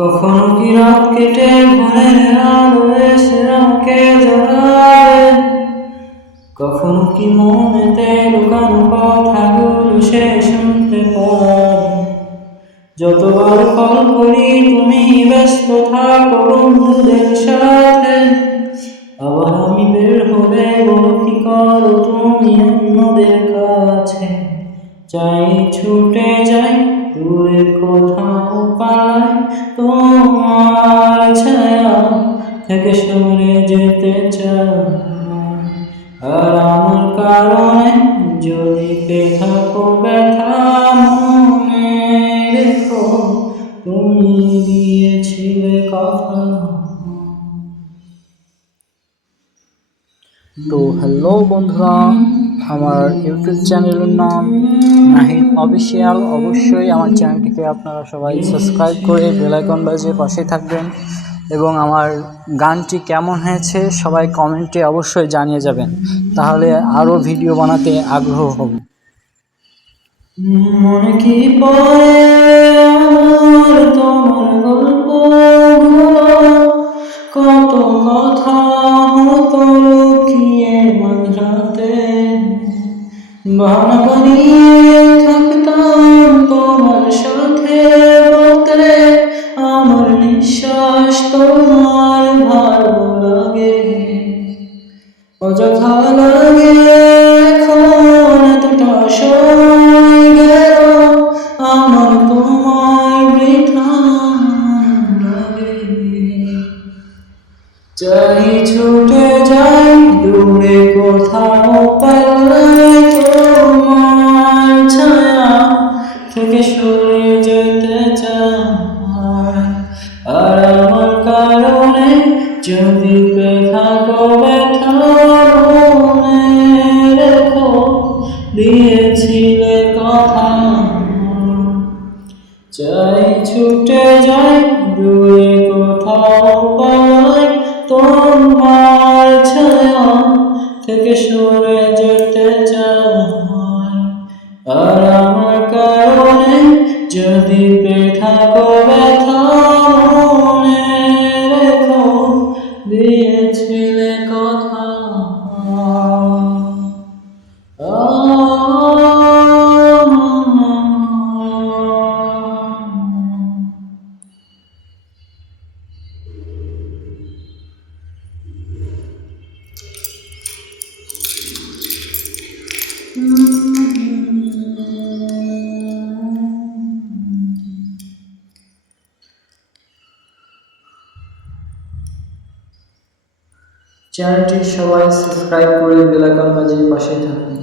কখনো কি রাত কেটে ভোরের আলো এসে আমাকে জড়ায়, কখনো কি মনেতে লুকানো কথাগুলো সে শুনতে পায়। যতবার কল করি তুমি ব্যস্ত থাকো বন্ধুদের সাথে, আবার আমি বের হলে বলো কি করো তুমি অন্যদের কাছে। চাই ছুটে যাই দূরে কোথাও পালাই, তোমার ছায়া থেকে সরে যেতে চাই। আর আমার কারণে যদি পেয়ে থাকো ব্যথা, মনে রেখো তুমি দিয়েছিলে কথা। তো হ্যালো বন্ধুরা, আমার ইউটিউব চ্যানেলের নাম নাহিদ অফিসিয়াল। অবশ্যই আমার চ্যানেলটিকে আপনারা সবাই সাবস্ক্রাইব করে বেল আইকন বাজিয়ে পাশে থাকবেন, এবং আমার গানটি কেমন হয়েছে সবাই কমেন্টে অবশ্যই জানিয়ে যাবেন, তাহলে আরও ভিডিও বানাতে আগ্রহ হব। মনে কি পড়ে আমার তোমার গল্পগুলো, কত কথা হতো লুকিয়ে মাঝরাতে, বাহানা বানিয়ে থাকতাম তোমার সাথে বলতে, আমার নিঃশ্বাস তোমার ভালো লাগে, অযথা লাগে এখন এতটা সময় গেল, আমার তোমার বৃথা লাগে। চাই ছুটে যাই দূরে কোথাও পালাই, তোমার ছায়া থেকে সরে যেতে চাই। আর আমার কারণে যদি পেয়ে থাকো ব্যথা, মনে রেখো দিয়েছিলে কথা। চাই ছুটে যাই দূরে কোথাও পালাই, তোমার ছায়া থেকে সরে যেতে চাই। আর আমার কারণে যদি পেয়ে থাকো ব্যথা, মনে রেখো দিয়েছিলে কথা। চ্যানেলটি সবাই সাবস্ক্রাইব করে বেল আইকন বাজিয়ে পাশে থাকুন।